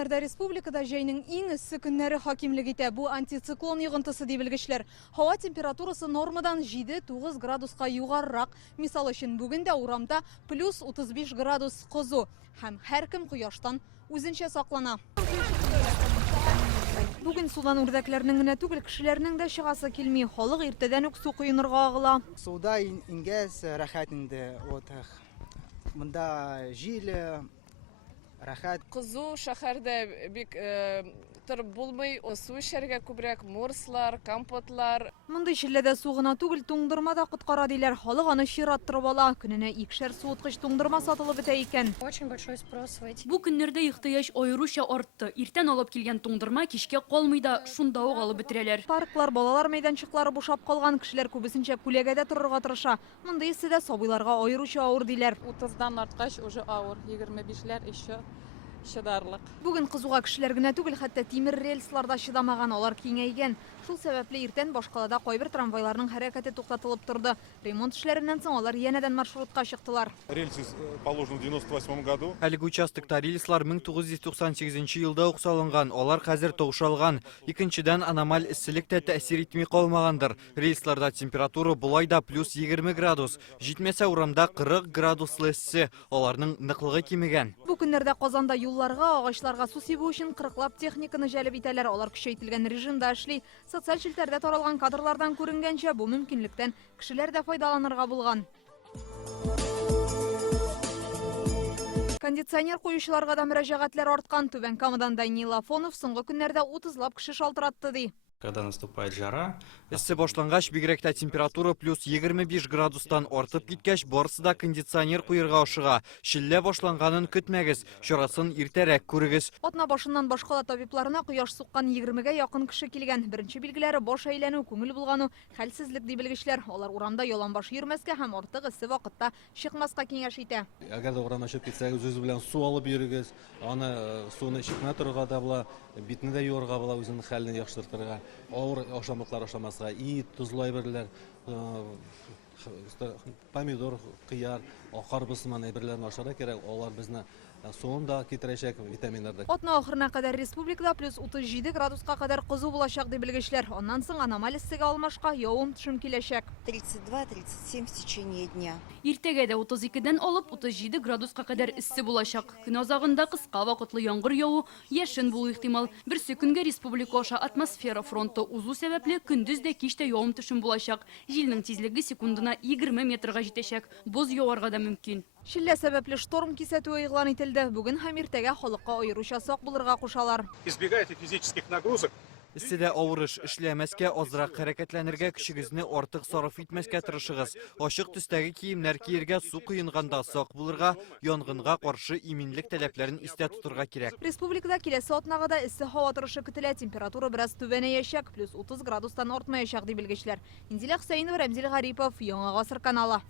көннәрдә республикада җәйнең иң эссе көннәре хакимлек итә. Бу антициклон йогынтысы дип белгечләр. Һава температурасы нормадан 7-9 градуска югарырак. Мисал өчен, бүген дә урамда плюс 35 градус кызу. Һәм һәркем кояштан үзенчә саклана. Бүген судан үрдәкләрнең генә түгел, кешеләрнең дә чыгасы килми. Халык иртәдән үк су коенырга агыла. Суда ингәс рәхәт инде. Монда җил рәхәт. Кызу шәһәрдә бик торып булмый, су эчәргә күбрәк морслар, компотлар. Мондый җилләдә су гына түгел, туңдырма да коткара диләр. Халык аны чираттырып ала. Көненә 2 суыткыч туңдырма сатылып бетә икән. Очень большой спрос в эти. Бу көннәрдә ихтыяҗ аеруча артты. Иртән алып килгән туңдырма кичкә калмый да, шунда ук алып бетерәләр. Парклар, балалар мәйданчыклары бушап калган, кешеләр күбесенчә күләгәдә торырга тырыша. Мондый иссе дә сабыйларга аеруча авыр диләр. 30-дан арткач уже авыр, 25-ләр еще чыдарлык. Бүген кызуга кешеләр генә түгел, хәтта тимер рельсларда чыдамаган, алар киңәйгән. Шул сәбәпле иртән башкалада кайбер трамвайларның хәрәкәте туктатылып торды. Ремонт эшләреннән соң алар янәдән маршрутка чыктылар. Рельсы положены в 98 году. Әлеге участокта рельслар 1998 елда ук салынган, алар хәзер таушалган. Икенчедән, аномаль эсселек тә тәэсир итми калмагандыр. Рельсларда температура булай да плюс 20 градус. Җитмәсә урамда 40 градуслы эссе, аларның ныклыгы кимегән. Бу көннәрдә Казанда юлларга, агачларга су сибү өчен 40лап техниканы җәлеп итәләр. Алар күчәйтелгән режимда эшли. Социаль челтәрдә таралган кадрлардан күренгәнчә, бу мөмкинлектән кешеләр дә файдаланырга булган. Кондиционер куючыларга да мөрәҗәгатьләр арткан. Түбән Камадан Данил Афонов соңгы көннәрдә 30лап кеше шалтыратты ди. Когда наступает жара, Эссе башлангач бигрәк тә температура плюс 25 градустан артып киткәч, барысы да кондиционер куерга ашыга. Шиллә башланганын көтмәгез, чарасын иртәрәк күрегез. Атна башыннан башкала табибларына кояш суккан 20гә якын кеше килгән. Беренче билгеләре баш әйләнү, күңел булгану, хәлсезлек ди белгечләр. Алар урамда яланбаш йөрмәскә һәм артык эссе вакытта чыкмаска киңәш итә. Әгәр дә урамга чыгып китсәгез, үзегез белән су алып йөрегез. Аны суны чыкмә торырга да була, битне дә юырга була, үзенең хәлен яхшыртырга. Авыр ашамлыклар ашамаска, ит, тузлы әйберләр, помидор, кыяр, карбыз сыман әйберләрне ашарга кирәк. Алар безне суында китерәчәк витаминнарда. Атна ахырына кадәр республикада плюс 37 градуска кадәр кызу булачак ди белгечләр. Аннан соң аномаль эссегә алмашка явым-төшем киләчәк. 32-37 в течение дня. Иртәгә дә 32-дән алып 37 градуска кадәр эссе булачак. Көн азагында кыска вакытлы яңгыр яву, яшен булу ихтимал. Берсе көнгә республика аша атмосфера фронты узу сәбәпле көндез дә кич тә явым-төшем булачак. Җилнең тизлеге секундына 20 метрга җитәчәк. Боз яварга да мөмкин. Шиллә сәбәпле шторм кисәтүе игълан ителде. Бүген һәм иртәгә халыкка аеруча сак булырга кушалар. Избегайте физических нагрузок. Эсседә авыр эш эшләмәскә, азрак хәрәкәтләнергә, көчегезне артык сарыф итмәскә тырышыгыз. Ачык төстәге киемнәр киергә, су коенганда сак булырга, янгынга каршы иминлек таләпләрен истә тотырга кирәк. Республикада киләсе атнага да эссе һава торышы көтелә. Температура бераз түбәнәячәк, плюс 30 градустан артмаячак ди белгечләр. Инзилә Хөсәйнова, Рәмзил Гарипов, Яңа Гасыр каналы.